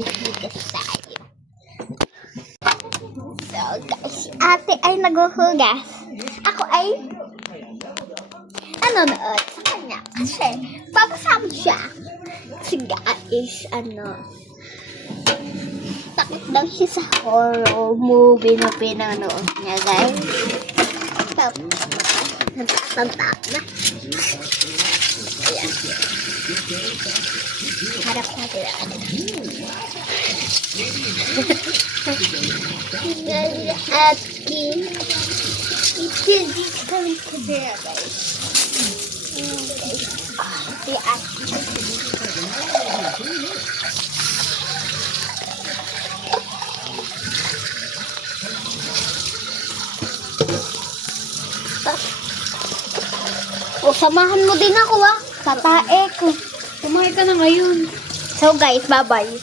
dito tayo. So guys, ate ay naghuhugas. Ako ay nanonood sa kanya kasi papasama siya. Kasi guys, takot daw siya sa horror movie na pinanood niya, guys. Tapos, nagtatanda na. Ayan. Harap natin ako. Ati. Hindi kami kabira, guys. Si Ati. O, samahan mo din ako, Tatae ko. Kumain ka na ngayon. So guys, bye-bye.